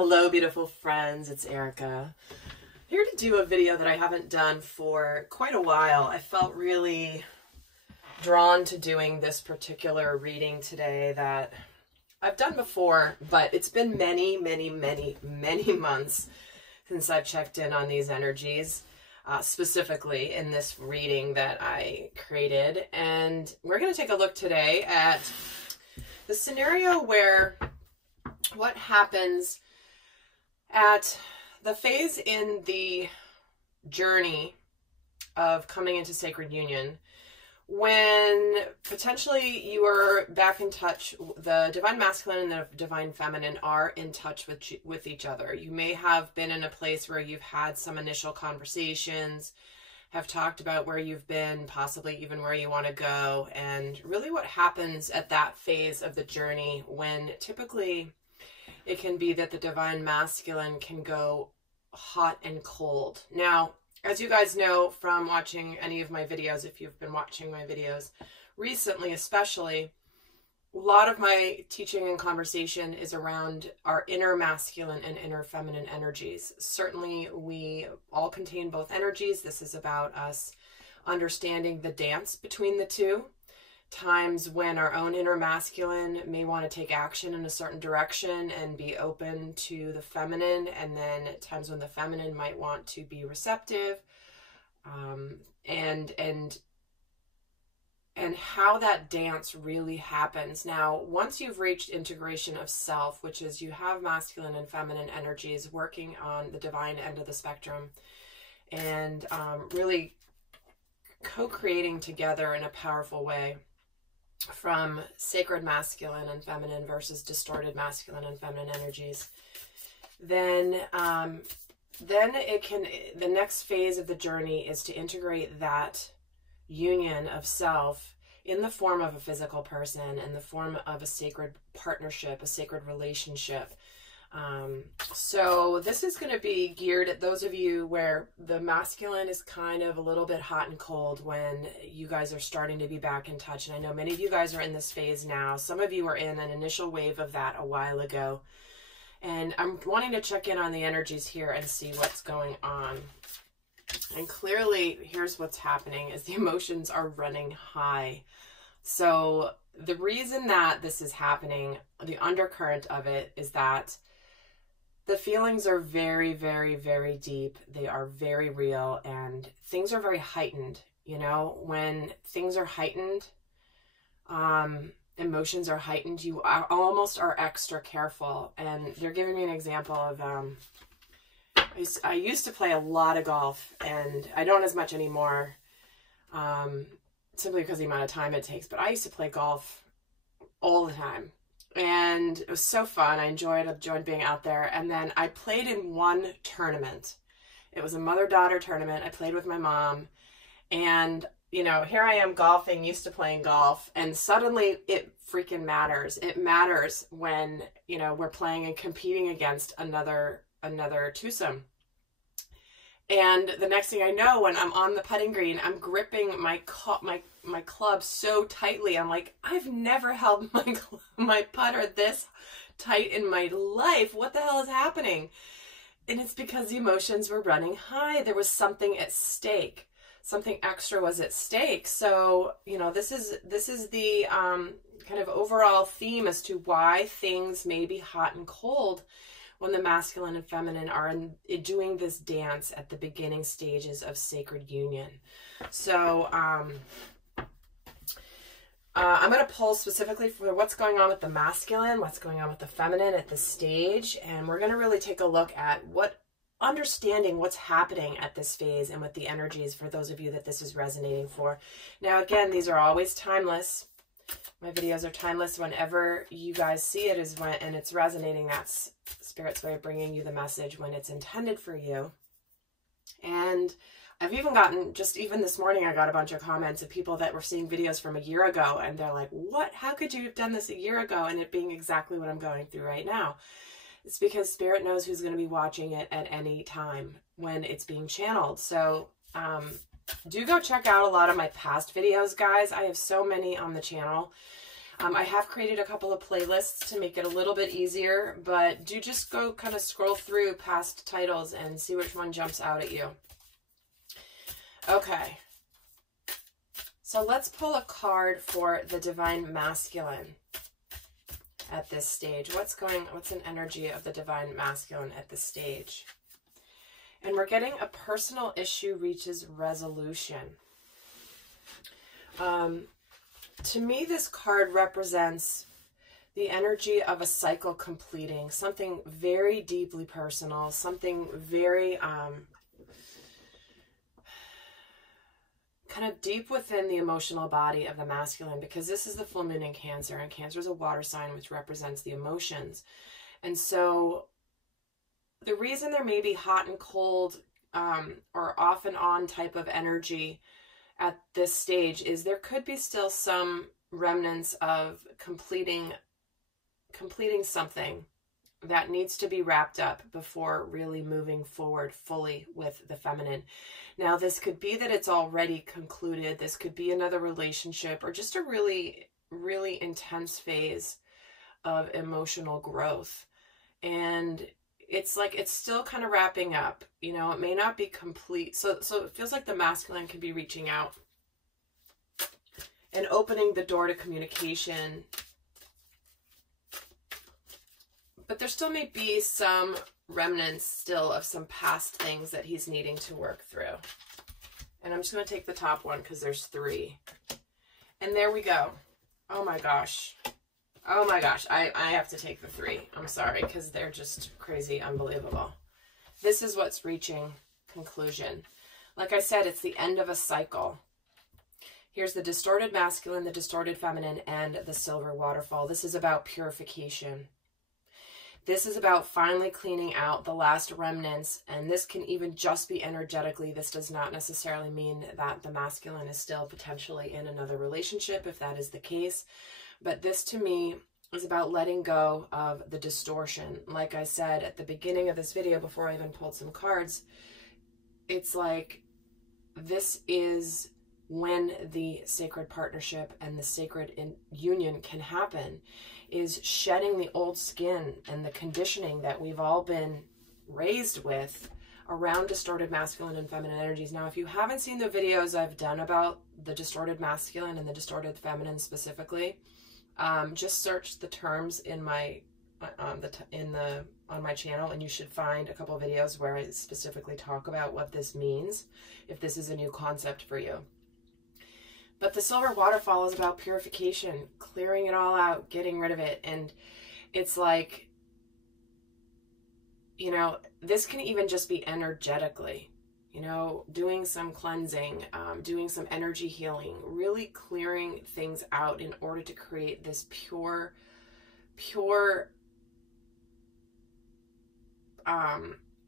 Hello, beautiful friends. It's Erika. Here to do a video that I haven't done for quite a while. I felt really drawn to doing this particular reading today that I've done before, but it's been many months since I've checked in on these energies, specifically in this reading that I created. And we're going to take a look today at the scenario where what happens at the phase in the journey of coming into sacred union when potentially you are back in touch, the divine masculine and the divine feminine are in touch with each other. You may have been in a place where you've had some initial conversations, have talked about where you've been, possibly even where you want to go, and really what happens at that phase of the journey when typically it can be that the divine masculine can go hot and cold. Now, as you guys know from watching any of my videos, if you've been watching my videos recently especially, a lot of my teaching and conversation is around our inner masculine and inner feminine energies. Certainly, we all contain both energies. This is about us understanding the dance between the two. Times when our own inner masculine may want to take action in a certain direction and be open to the feminine, and then times when the feminine might want to be receptive, and how that dance really happens. Now, once you've reached integration of self, which is you have masculine and feminine energies working on the divine end of the spectrum, and really co-creating together in a powerful way, from sacred masculine and feminine versus distorted masculine and feminine energies, then the next phase of the journey is to integrate that union of self in the form of a physical person, in the form of a sacred partnership, a sacred relationship. So this is going to be geared at those of you where the masculine is kind of a little bit hot and cold when you guys are starting to be back in touch. And I know many of you guys are in this phase now. Some of you were in an initial wave of that a while ago. And I'm wanting to check in on the energies here and see what's going on. And clearly, here's what's happening is the emotions are running high. So the reason that this is happening, the undercurrent of it, is that the feelings are very deep. They are very real, and things are very heightened. You know, when things are heightened, emotions are heightened, you almost are extra careful. And they're giving me an example of, I used to play a lot of golf, and I don't as much anymore, simply because of the amount of time it takes. But I used to play golf all the time. And it was so fun. I enjoyed being out there. And then I played in one tournament. It was a mother-daughter tournament. I played with my mom. And, you know, here I am golfing, used to playing golf. And suddenly it freaking matters. It matters when, you know, we're playing and competing against another twosome. And the next thing I know, when I'm on the putting green, I'm gripping my club so tightly. I'm like, I've never held my putter this tight in my life. What the hell is happening? And it's because the emotions were running high. There was something at stake. Something extra was at stake. So, you know, this is the kind of overall theme as to why things may be hot and cold when the masculine and feminine are doing this dance at the beginning stages of sacred union. So I'm going to pull specifically for what's going on with the masculine, what's going on with the feminine at this stage, and we're going to really take a look at understanding what's happening at this phase and with the energies for those of you that this is resonating for. Now, again, these are always timeless. My videos are timeless. Whenever you guys see it and it's resonating, that's Spirit's way of bringing you the message when it's intended for you. And I've even gotten, even this morning, I got a bunch of comments of people that were seeing videos from a year ago, and they're like, what? How could you have done this a year ago? And it being exactly what I'm going through right now. It's because Spirit knows who's going to be watching it at any time when it's being channeled. So do go check out a lot of my past videos, guys. I have so many on the channel. I have created a couple of playlists to make it a little bit easier, but do just go kind of scroll through past titles and see which one jumps out at you. Okay. So let's pull a card for the Divine Masculine at this stage. What's an energy of the Divine Masculine at this stage? And we're getting a personal issue reaches resolution. To me, this card represents the energy of a cycle completing, something very deeply personal, something very kind of deep within the emotional body of the masculine, because this is the full moon in Cancer, and Cancer is a water sign which represents the emotions. And so the reason there may be hot and cold or off and on type of energy at this stage is there could be still some remnants of completing something that needs to be wrapped up before really moving forward fully with the feminine. Now, this could be that it's already concluded. This could be another relationship or just a really, really intense phase of emotional growth. And it's like it's still kind of wrapping up. You know, it may not be complete. So it feels like the masculine can be reaching out and opening the door to communication. But there still may be some remnants still of some past things that he's needing to work through. And I'm just going to take the top one because there's 3. And there we go. Oh my gosh. Oh my gosh. I have to take the 3. I'm sorry, because they're just crazy, unbelievable. This is what's reaching conclusion. Like I said, it's the end of a cycle. Here's the distorted masculine, the distorted feminine, and the silver waterfall. This is about purification. This is about finally cleaning out the last remnants, and this can even just be energetically. This does not necessarily mean that the masculine is still potentially in another relationship, if that is the case. But this, to me, is about letting go of the distortion. Like I said at the beginning of this video, before I even pulled some cards, it's like this is when the sacred partnership and the sacred union can happen, is shedding the old skin and the conditioning that we've all been raised with around distorted masculine and feminine energies. Now, if you haven't seen the videos I've done about the distorted masculine and the distorted feminine specifically, just search the terms in my on my channel, and you should find a couple of videos where I specifically talk about what this means, if this is a new concept for you. But the silver waterfall is about purification, clearing it all out, getting rid of it. And it's like, you know, this can even just be energetically, you know, doing some cleansing, doing some energy healing, really clearing things out in order to create this pure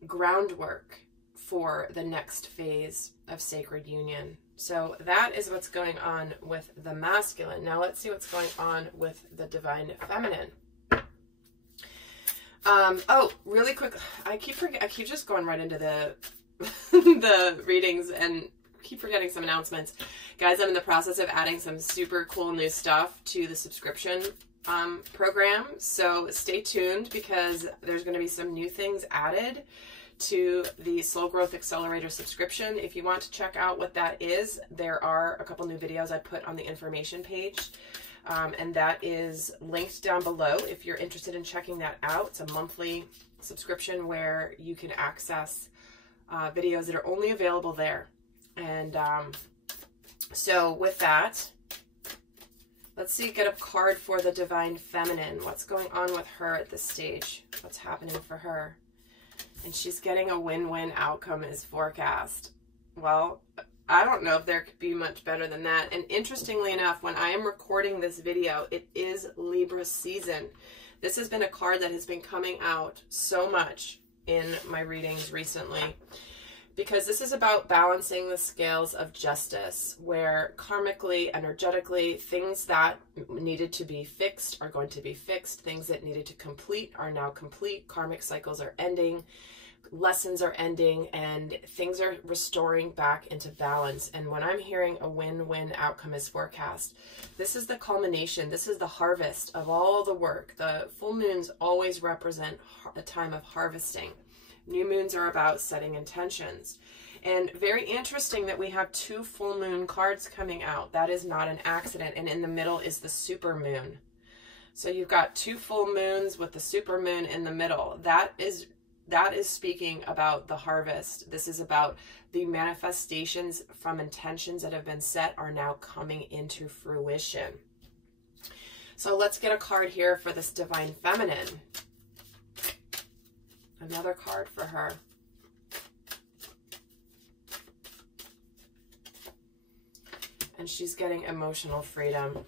groundwork for the next phase of sacred union. So that is what's going on with the masculine. Now let's see what's going on with the divine feminine. Oh, really quick. I keep just going right into the the readings and keep forgetting some announcements. Guys, I'm in the process of adding some super cool new stuff to the subscription program. So stay tuned, because there's going to be some new things added to the Soul Growth Accelerator subscription. If you want to check out what that is, there are a couple new videos I put on the information page, and that is linked down below if you're interested in checking that out. It's a monthly subscription where you can access videos that are only available there. And so with that, let's see, get a card for the divine feminine. What's going on with her at this stage? What's happening for her? And she's getting a win-win outcome is forecast. Well, I don't know if there could be much better than that. And interestingly enough, when I am recording this video, it is Libra season. This has been a card that has been coming out so much in my readings recently, because this is about balancing the scales of justice, where karmically, energetically, things that needed to be fixed are going to be fixed. Things that needed to complete are now complete. Karmic cycles are ending. lessons are ending and things are restoring back into balance. And when I'm hearing a win-win outcome is forecast, this is the culmination. This is the harvest of all the work. The full moons always represent a time of harvesting. New moons are about setting intentions. And very interesting that we have 2 full moon cards coming out. That is not an accident. And in the middle is the super moon. So you've got 2 full moons with the super moon in the middle. That is speaking about the harvest. This is about the manifestations from intentions that have been set are now coming into fruition. So let's get a card here for this divine feminine. Another card for her. And she's getting emotional freedom.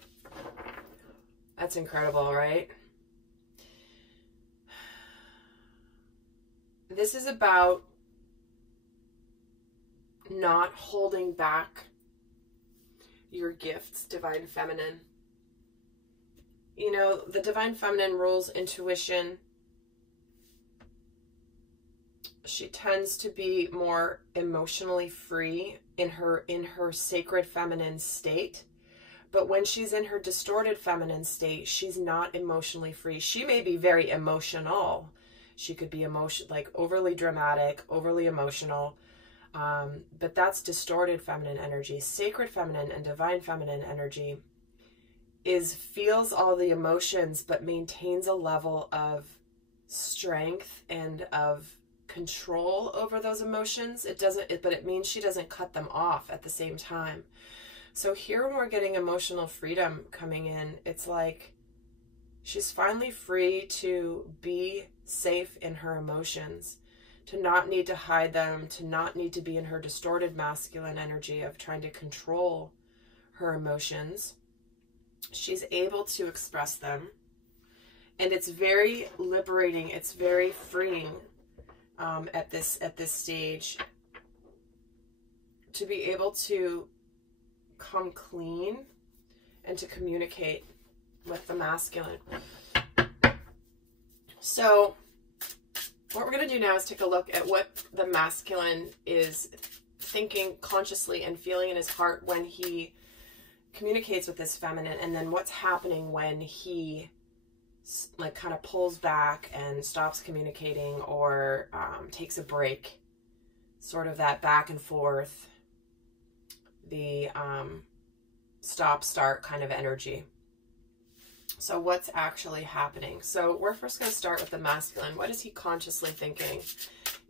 That's incredible, right? This is about not holding back your gifts, divine feminine. You know, the divine feminine rules intuition. She tends to be more emotionally free in her sacred feminine state. But when she's in her distorted feminine state, she's not emotionally free. She may be very emotional. She could be like overly dramatic, overly emotional. But that's distorted feminine energy. Sacred feminine and divine feminine energy feels all the emotions, but maintains a level of strength and of control over those emotions. But it means she doesn't cut them off at the same time. So here when we're getting emotional freedom coming in, it's like she's finally free to be safe in her emotions, to not need to hide them, to not need to be in her distorted masculine energy of trying to control her emotions. She's able to express them. And it's very liberating. It's very freeing at this stage to be able to come clean and to communicate with the masculine. So what we're going to do now is take a look at what the masculine is thinking consciously and feeling in his heart when he communicates with his feminine, and then what's happening when he like kind of pulls back and stops communicating or takes a break. Sort of that back and forth, the stop-start kind of energy. So what's actually happening? So we're first going to start with the masculine. What is he consciously thinking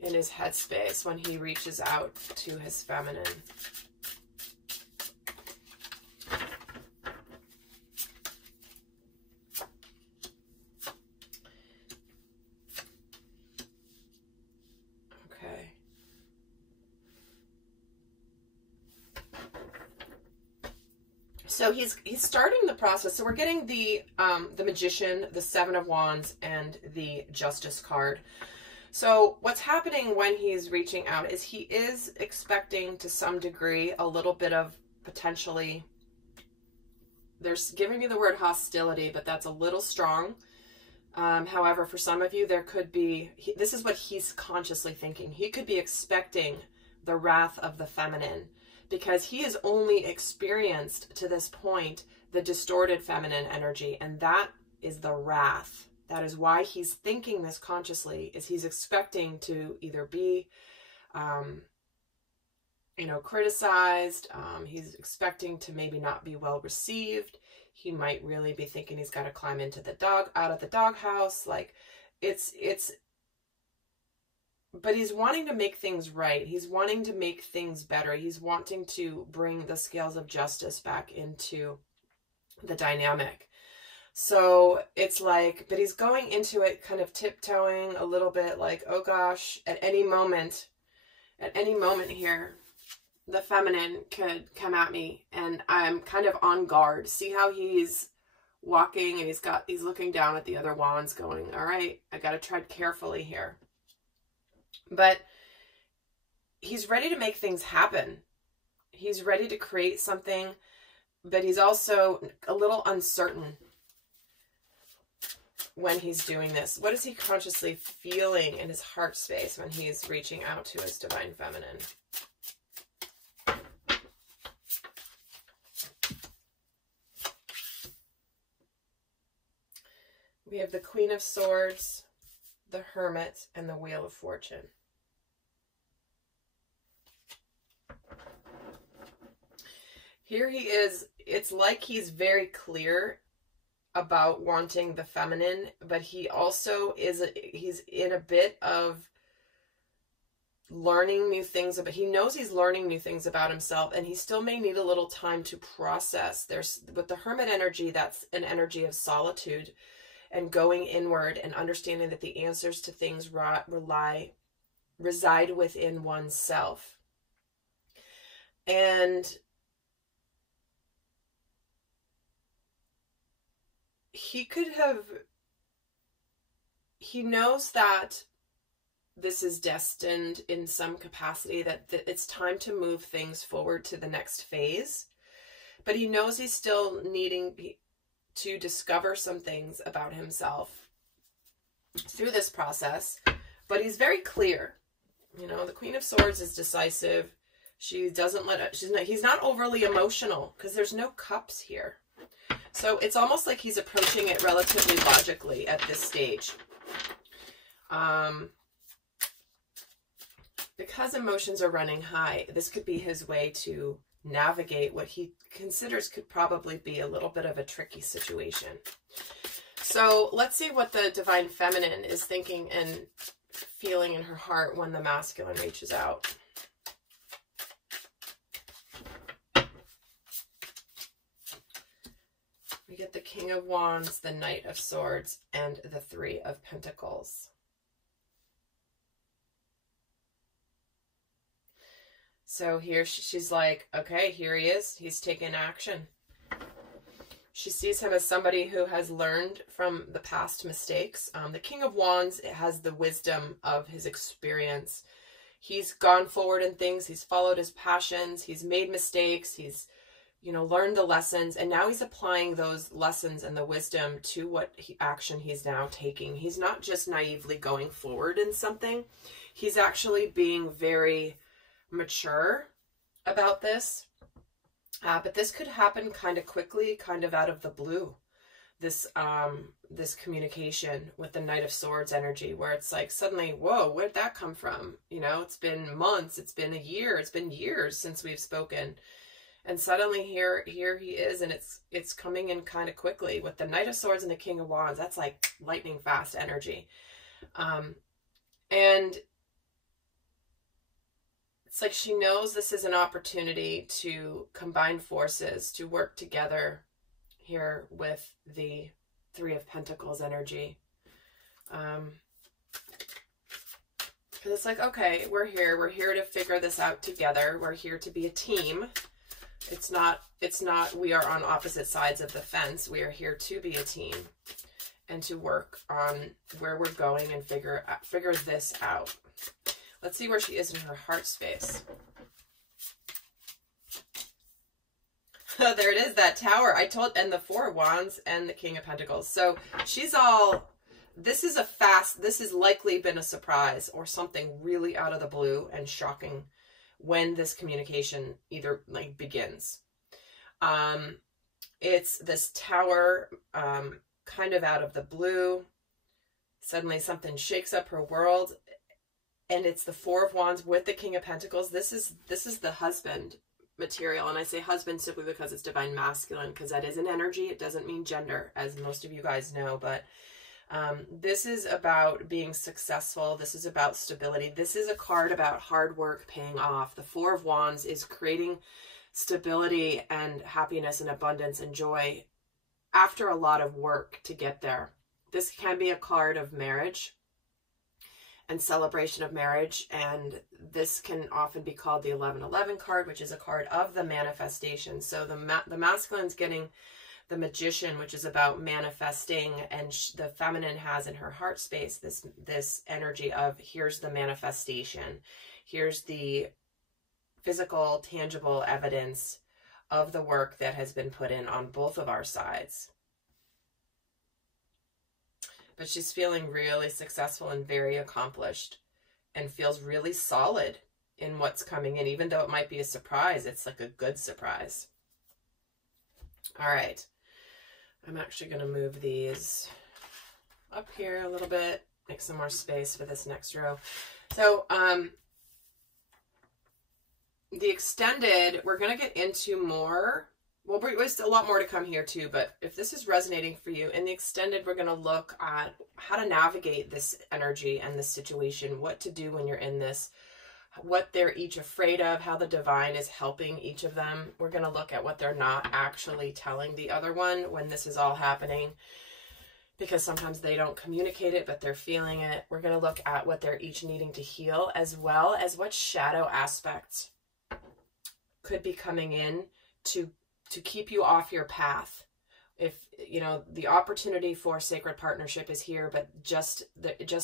in his headspace when he reaches out to his feminine? So he's starting the process. So we're getting the Magician, the Seven of Wands, and the Justice card. So what's happening when he's reaching out is he is expecting to some degree a little bit of potentially, there's giving me the word hostility, but that's a little strong. However, for some of you, there could be, this is what he's consciously thinking. He could be expecting the wrath of the feminine, because he has only experienced to this point the distorted feminine energy, and that is the wrath. That is why he's thinking this consciously, is he's expecting to either be, criticized. He's expecting to maybe not be well received. He might really be thinking he's got to climb into the out of the doghouse. Like but he's wanting to make things right. He's wanting to make things better. He's wanting to bring the scales of justice back into the dynamic. So it's like, but he's going into it kind of tiptoeing a little bit like, oh gosh, at any moment here, the feminine could come at me and I'm kind of on guard. See how he's walking and he's looking down at the other wands going, all right, I got to tread carefully here. But he's ready to make things happen. He's ready to create something, but he's also a little uncertain. when he's doing this? What is he consciously feeling in his heart space when he's reaching out to his divine feminine? We have the Queen of Swords, the Hermit, and the Wheel of Fortune. Here he is. It's like he's very clear about wanting the feminine, but he also he's in a bit of learning new things about, he knows he's learning new things about himself, and he still may need a little time to process. There's, with the Hermit energy, that's an energy of solitude and going inward and understanding that the answers to things reside within oneself. And he knows that this is destined in some capacity, that it's time to move things forward to the next phase. But he knows he's still needing to discover some things about himself through this process. But he's very clear. You know, the Queen of Swords is decisive. She doesn't let it, he's not overly emotional because there's no cups here. So it's almost like he's approaching it relatively logically at this stage. Because emotions are running high, this could be his way to navigate what he considers could probably be a little bit of a tricky situation. So let's see what the divine feminine is thinking and feeling in her heart when the masculine reaches out. We get the King of Wands, the Knight of Swords, and the Three of Pentacles. So here she's like, okay, here he is. He's taking action. She sees him as somebody who has learned from the past mistakes. The King of Wands has the wisdom of his experience. He's gone forward in things. He's followed his passions. He's made mistakes. He's, learned the lessons. And now he's applying those lessons and the wisdom to what action he's now taking. He's not just naively going forward in something. He's actually being very mature about this. But this could happen kind of quickly, kind of out of the blue. This communication with the Knight of Swords energy, where it's like suddenly, whoa, where'd that come from? It's been months, it's been a year, it's been years since we've spoken. And suddenly here he is, and it's coming in kind of quickly. With the Knight of Swords and the King of Wands, that's like lightning fast energy. And it's like she knows this is an opportunity to combine forces, to work together here with the Three of Pentacles energy. Because it's like, okay, we're here to figure this out together. We're here to be a team. It's not, we are on opposite sides of the fence. We are here to be a team and to work on where we're going and figure this out. Let's see where she is in her heart space. There it is, that Tower. And the Four of Wands and the King of Pentacles. So she's all, this has likely been a surprise or something really out of the blue and shocking when this communication either begins. It's this Tower, kind of out of the blue. Suddenly something shakes up her world. And it's the Four of Wands with the King of Pentacles. This is the husband material. And I say husband simply because it's divine masculine, because that is an energy. It doesn't mean gender, as most of you guys know. But this is about being successful. This is about stability. This is a card about hard work paying off. The Four of Wands is creating stability and happiness and abundance and joy after a lot of work to get there. This can be a card of marriage and celebration of marriage, and this can often be called the 1111 card, which is a card of the manifestation. So the masculine's getting the Magician, which is about manifesting, and the feminine has in her heart space this energy of, here's the manifestation, here's the physical, tangible evidence of the work that has been put in on both of our sides. but she's feeling really successful and very accomplished and feels really solid in what's coming in. Even though it might be a surprise, it's like a good surprise. All right. I'm actually going to move these up here a little bit, make some more space for this next row. So, the extended, we're going to get into more. Well, there's a lot more to come here too, but if this is resonating for you, in the extended, we're going to look at how to navigate this energy and this situation, what to do when you're in this, what they're each afraid of, how the divine is helping each of them. We're going to look at what they're not actually telling the other one when this is all happening, because sometimes they don't communicate it, but they're feeling it. We're going to look at what they're each needing to heal, as well as what shadow aspects could be coming in to keep you off your path. If, you know, the opportunity for sacred partnership is here, but just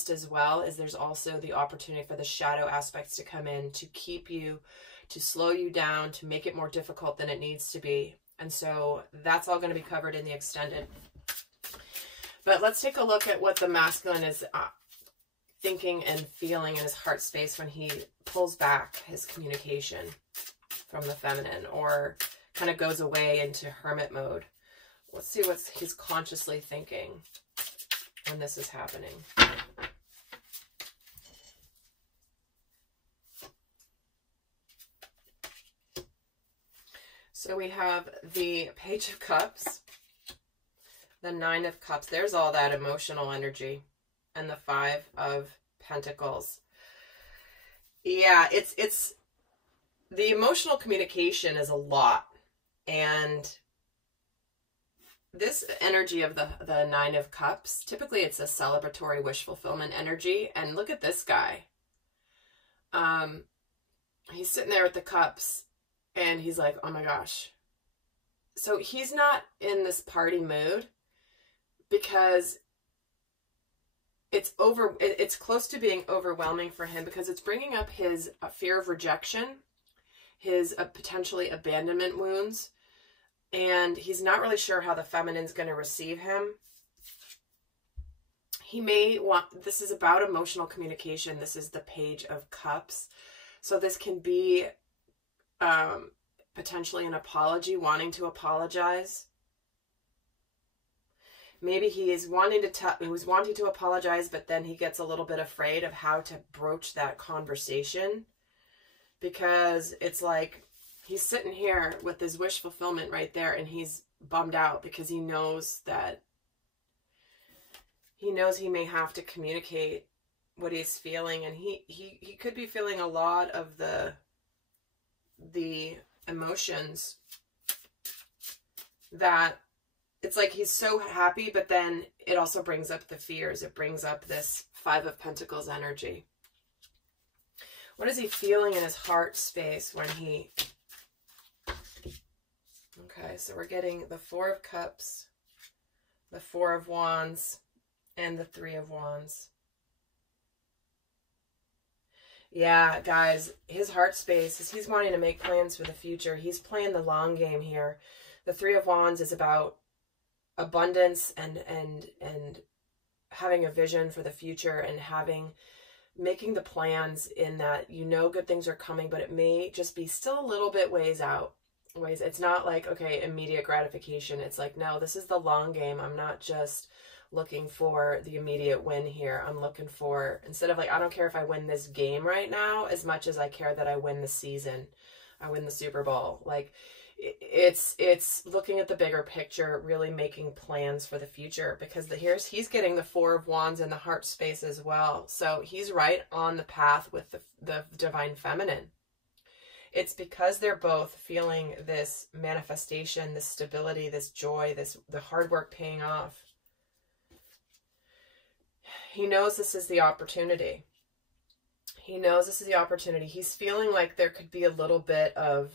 as well as there's also the opportunity for the shadow aspects to come in to keep you, to slow you down, to make it more difficult than it needs to be. And so that's all going to be covered in the extended. But let's take a look at what the masculine is thinking and feeling in his heart space when he pulls back his communication from the feminine, or kind of goes away into hermit mode. Let's see what he's consciously thinking when this is happening. So we have the Page of Cups, the Nine of Cups. There's all that emotional energy, and the Five of Pentacles. Yeah, it's the emotional communication is a lot. And this energy of the Nine of Cups, typically it's a celebratory wish fulfillment energy. And look at this guy. He's sitting there with the cups and he's like, oh my gosh. So he's not in this party mood because it's close to being overwhelming for him, because it's bringing up his fear of rejection, his potentially abandonment wounds. And he's not really sure how the feminine's going to receive him. He may want, this is about emotional communication. This is the Page of Cups. So this can be potentially an apology, wanting to apologize. Maybe he is wanting to apologize, but then he gets a little bit afraid of how to broach that conversation, because it's like, he's sitting here with his wish fulfillment right there, and he's bummed out because he knows he may have to communicate what he's feeling, and he could be feeling a lot of the emotions that it's like he's so happy, but then it also brings up the fears. It brings up this Five of Pentacles energy. What is he feeling in his heart space when he... Okay, so we're getting the Four of Cups, the Four of Wands, and the Three of Wands. Yeah, guys, his heart space is he's wanting to make plans for the future. He's playing the long game here. The Three of Wands is about abundance and having a vision for the future, and making the plans in that, you know, good things are coming, but it may just be still a little bit ways out. It's not like, okay, immediate gratification. It's like, no, this is the long game. I'm not just looking for the immediate win here. I'm looking for, instead of like, I don't care if I win this game right now as much as I care that I win the season. I win the Super Bowl. Like, it's looking at the bigger picture, really making plans for the future, because he's getting the Four of Wands in the heart space as well. So he's right on the path with the divine feminine. It's because they're both feeling this manifestation, this stability, this joy, the hard work paying off. He knows this is the opportunity. He knows this is the opportunity. He's feeling like there could be a little bit of...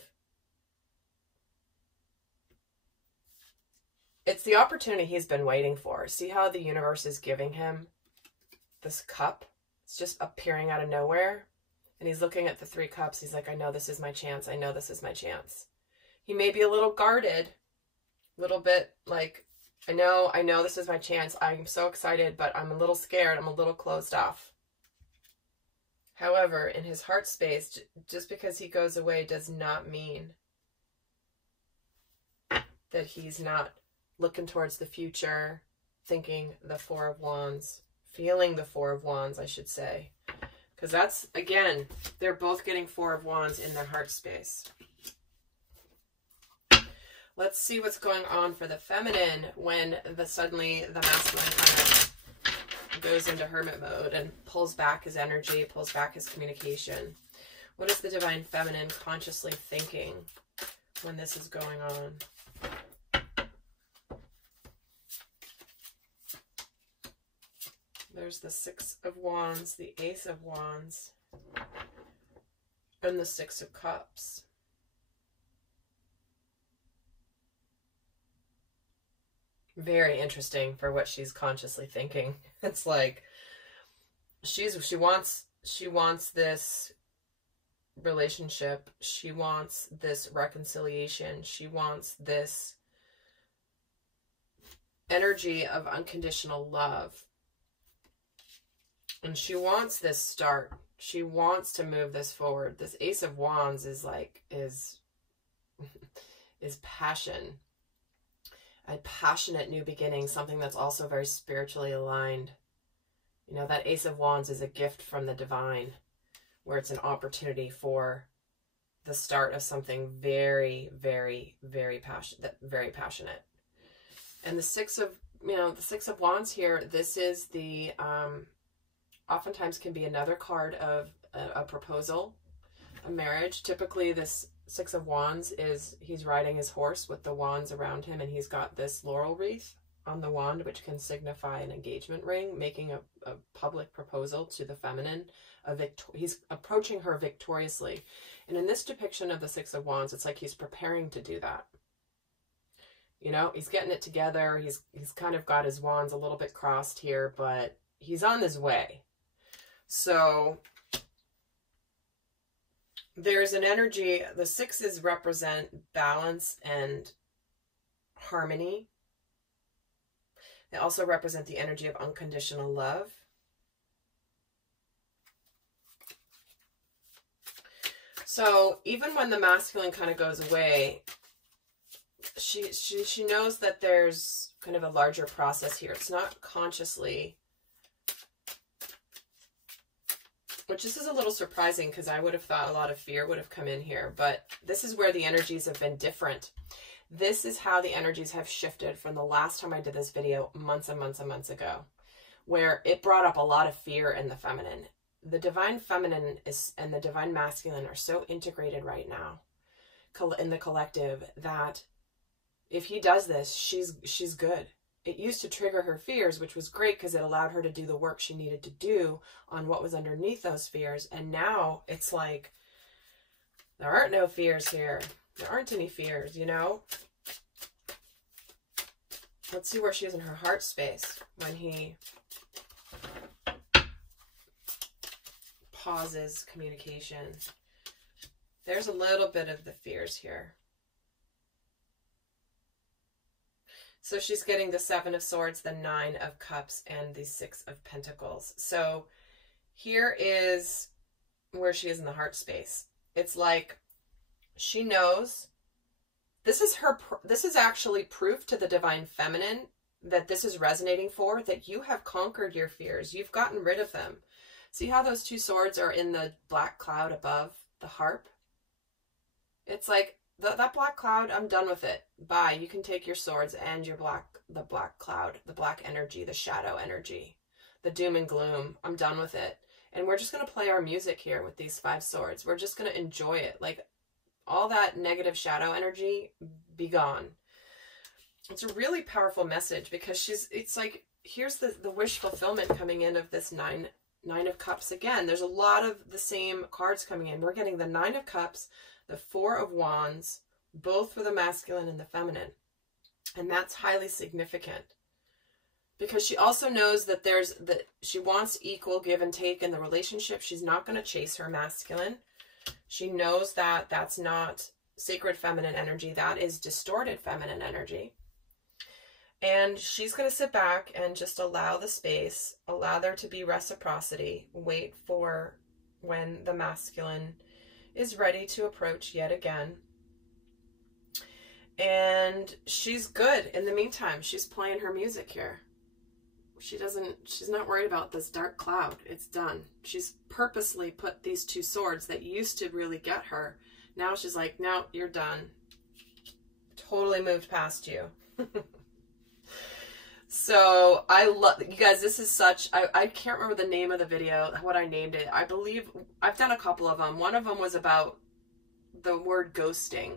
It's the opportunity he's been waiting for. See how the universe is giving him this cup? It's just appearing out of nowhere. And he's looking at the Three Cups. He's like, I know this is my chance. I know this is my chance. He may be a little guarded, a little bit like, I know this is my chance. I'm so excited, but I'm a little scared. I'm a little closed off. However, in his heart space, just because he goes away does not mean that he's not looking towards the future, thinking the Four of Wands, feeling the Four of Wands, I should say. Because that's, again, they're both getting Four of Wands in their heart space. Let's see what's going on for the feminine when suddenly the masculine kind of goes into hermit mode and pulls back his energy, pulls back his communication. What is the divine feminine consciously thinking when this is going on? There's the Six of Wands, the Ace of Wands, and the Six of Cups. Very interesting for what she's consciously thinking. It's like she wants this relationship. She wants this reconciliation. She wants this energy of unconditional love. And she wants this start. She wants to move this forward. This Ace of Wands is passion. A passionate new beginning, something that's also very spiritually aligned. You know, that Ace of Wands is a gift from the divine, where it's an opportunity for the start of something very, very, very passionate. And the Six of Wands here, this is the, oftentimes can be another card of a proposal, a marriage. Typically this Six of Wands is, he's riding his horse with the wands around him, and he's got this laurel wreath on the wand, which can signify an engagement ring, making a public proposal to the feminine. He's approaching her victoriously. And in this depiction of the Six of Wands, it's like he's preparing to do that. You know, he's getting it together. He's kind of got his wands a little bit crossed here, but he's on his way. So there's an energy, the sixes represent balance and harmony. They also represent the energy of unconditional love. So even when the masculine kind of goes away, she knows that there's kind of a larger process here. It's not consciously, which this is a little surprising because I would have thought a lot of fear would have come in here, but this is where the energies have been different. This is how the energies have shifted from the last time I did this video months and months and months ago, where it brought up a lot of fear in the feminine. The divine feminine and the divine masculine are so integrated right now in the collective that if he does this, she's good. It used to trigger her fears, which was great because it allowed her to do the work she needed to do on what was underneath those fears. And now it's like, there aren't no fears here. There aren't any fears, you know? Let's see where she is in her heart space when he pauses communication. There's a little bit of the fears here. So she's getting the Seven of Swords, the Nine of Cups, and the Six of Pentacles. So here is where she is in the heart space. It's like she knows this is actually proof to the divine feminine that this is resonating for, that you have conquered your fears. You've gotten rid of them. See how those two swords are in the black cloud above the harp? It's like, that black cloud, I'm done with it. Bye. You can take your swords and your the black cloud, the black energy, the shadow energy, the doom and gloom. I'm done with it. And we're just going to play our music here with these 5 swords. We're just going to enjoy it. Like, all that negative shadow energy, be gone. It's a really powerful message because it's like, here's the wish fulfillment coming in of this Nine of Cups again. There's a lot of the same cards coming in. We're getting the Nine of Cups, the Four of Wands, both for the masculine and the feminine. And that's highly significant because she also knows that she wants equal give and take in the relationship. She's not going to chase her masculine. She knows that that's not sacred feminine energy. That is distorted feminine energy. And she's going to sit back and just allow the space, allow there to be reciprocity, wait for when the masculine is ready to approach yet again. And she's good. In the meantime, she's playing her music here. She's not worried about this dark cloud. It's done. She's purposely put these two swords that used to really get her. Now she's like, no, you're done. Totally moved past you. So I love, you guys, this is such, I can't remember the name of the video, what I named it. I believe I've done a couple of them. One of them was about the word ghosting,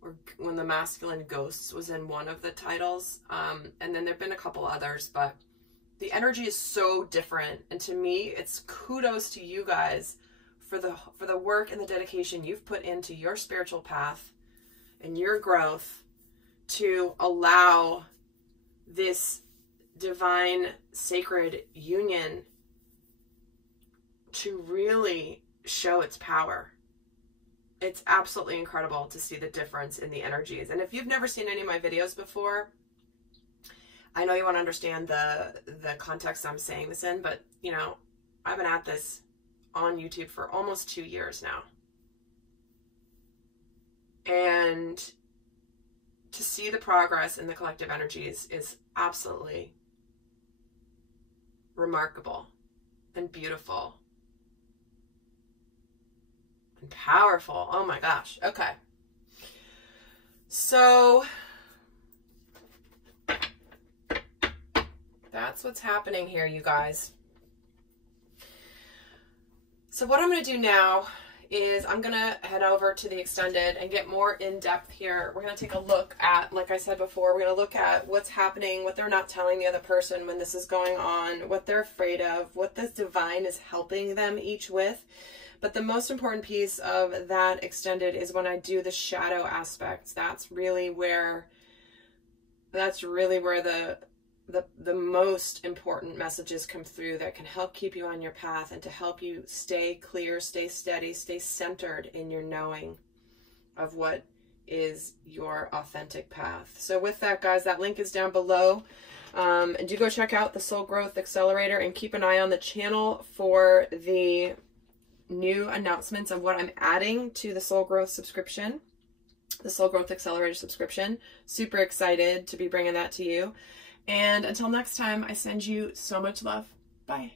or when the masculine ghosts was in one of the titles. And then there've been a couple others, but the energy is so different. And to me, it's kudos to you guys for the work and the dedication you've put into your spiritual path and your growth to allow this divine sacred union to really show its power. It's absolutely incredible to see the difference in the energies. And if you've never seen any of my videos before, I know you want to understand the context I'm saying this in, but you know, I've been at this on YouTube for almost 2 years now. And to see the progress in the collective energies is absolutely remarkable and beautiful and powerful. Oh my gosh. Okay. So that's what's happening here, you guys. So what I'm going to do now is I'm going to head over to the extended and get more in depth here. We're going to take a look at, like I said before, we're going to look at what's happening, what they're not telling the other person when this is going on, what they're afraid of, what this divine is helping them each with. But the most important piece of that extended is when I do the shadow aspects. That's really where the most important messages come through that can help keep you on your path and to help you stay clear, stay steady, stay centered in your knowing of what is your authentic path. So with that, guys, that link is down below. And do go check out the Soul Growth Accelerator and keep an eye on the channel for the new announcements of what I'm adding to the Soul Growth subscription, the Soul Growth Accelerator subscription. Super excited to be bringing that to you. And until next time, I send you so much love. Bye.